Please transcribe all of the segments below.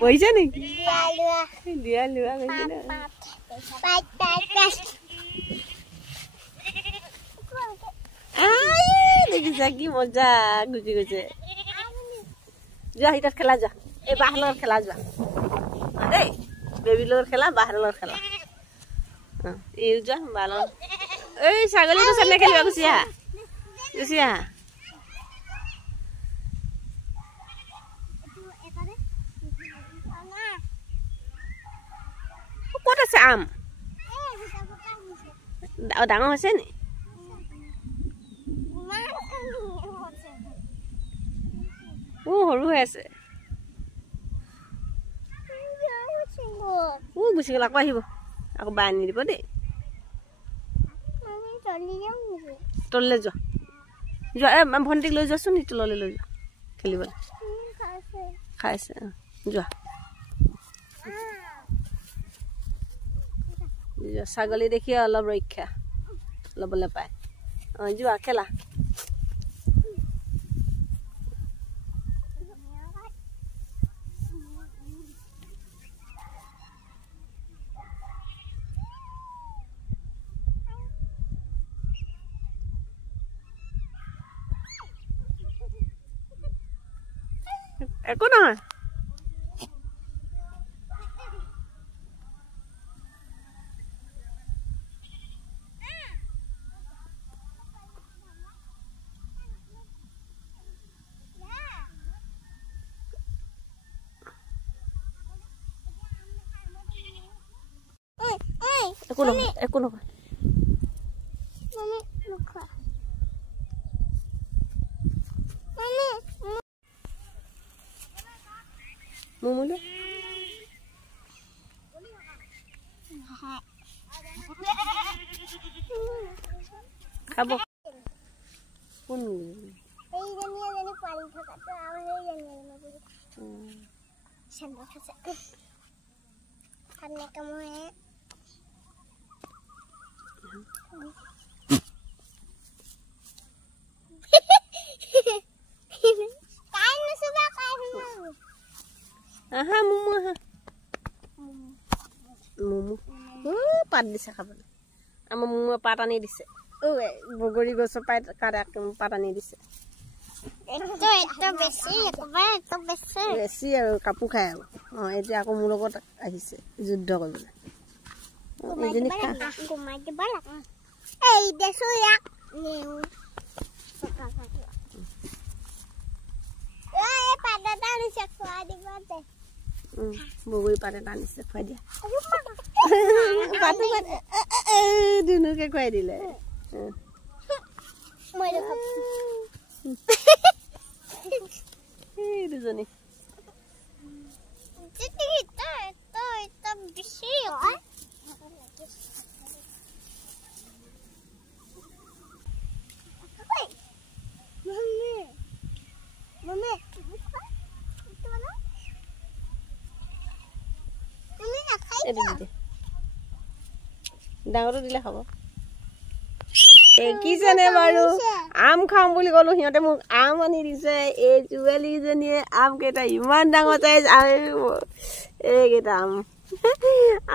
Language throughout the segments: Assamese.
পইচা নেকি দিয়া লোৱা কৈছে না দেখিছা কি মজা গুচি গৈছে যোৱা সিহঁতত খেলা যোৱা এই বাহঁৰ লগত খেলা যোৱা দেই বেবীৰ লগত খেলা বাহঁৰ লগত খেলা এই যোৱা বাৰ লগত এই ছাগলীটো চালে খেলিবা গুচি আহা ক'ত আছে আম ডাঙৰ হৈছে নি সৰু হৈ আছে গুচি গ'ল আকৌ আহিব আকৌ বাই আনি দিব দেই তললৈ যোৱা যোৱা ভণ্টিক লৈ যোৱাচোন নি তললৈ লৈ যোৱা খেলিবলৈ খাইছে যোৱা ছাগলী দেখি অলপ ৰক্ষা ল'বলৈ পায় যোৱা খেলা একো নহয় একো নহয় মুমুলে খাব কোন aha mumu aha mumu পাত দিছে খাবলৈ আমাৰ মুমুৱে পাত আনি দিছে বগৰী গছৰ পাত আনি দিছে বেছি আৰু কাপোৰ খাই আৰু এতিয়া আকৌ মোৰ লগত আহিছে যুদ্ধ কৰিবলৈ বগৰী পাত এটা আনিছে খুৱাই দিয়া দুনুকে খুৱাই দিলে দুজনী ডাঙৰটো দিলে খাব কি জানে বাৰু আম খাম বুলি ক'লো সিহঁতে মোক আম আনি দিছে এই জুৱেলীজনীয়ে আম কেইটা ইমান ডাঙৰ চাইজ এইকেইটা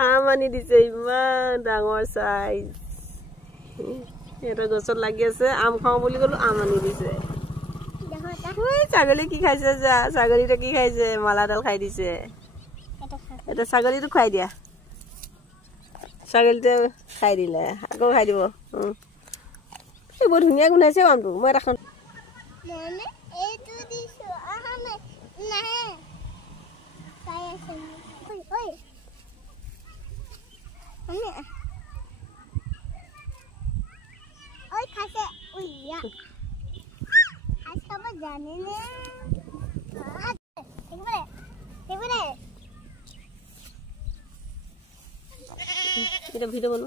আম আনি দিছে ইমান ডাঙৰ চাইজ সিহঁতৰ গছত লাগি আছে আম খাওঁ বুলি ক'লো আম আনি দিছে ছাগলী কি খাইছে যা ছাগলীটো কি খাইছে মালাডাল খাই দিছে এটা ছাগলীটো খুৱাই দিয়া ছাগলীটো খাই দিলে আকৌ খাই দিব বৰ ধুনীয়া গোন্ধাইছে আমটো মই এটা খাওঁ এটা ভিডিও বনো